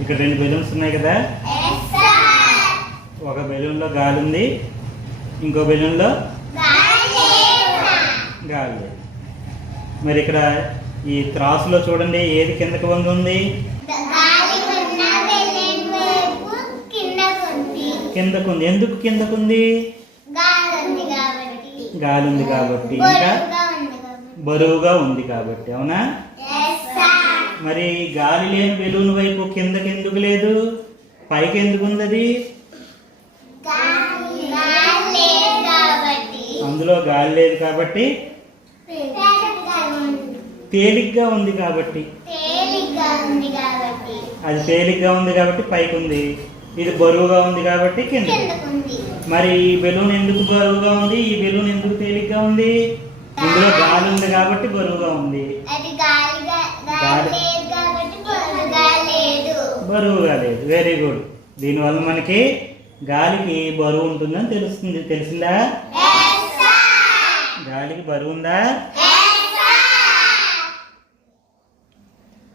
ఇక్కడ రెండు బెలూన్స్ ఉన్నాయి కదా? ఒక బెలూన్లో గాలి ఉంది. ఇంకో బెలూన్లో గాలి లేదు. మరి ఇక్కడ ఈ త్రాసులో చూడండి ఏది కిందకి వంగి ఉంది? కిందకు ఉంది. ఎందుకు కిందకు ఉంది? గాలి ఉంది కాబట్టి. ఇంకా బరువుగా ఉంది కాబట్టి. అవునా? మరి గాలి లేని బెలూన్ వైపు కిందకి ఎందుకు లేదు పైకి ఎందుకు ఉంది అది అందులో గాలి లేదు కాబట్టి? తేలిగ్గా ఉంది. కాబట్టి. అది తేలిగ్గా ఉంది కాబట్టి పైకి ఉంది ఇది బరువుగా ఉంది కాబట్టి కింద. మరి ఈ బెలూన్ ఎందుకు బరువుగా ఉంది? ఈ బెలూన్ ఎందుకు తేలిగ్గా ఉంది? ఇందులో గాలి ఉంది కాబట్టి బరువుగా ఉంది. బరువుగా లేదు. వెరీ గుడ్ దీనివల్ల మనకి గాలికి బరువు ఉంటుందని తెలుస్తుంది. తెలిసిందా. గాలికి బరువు ఉందా?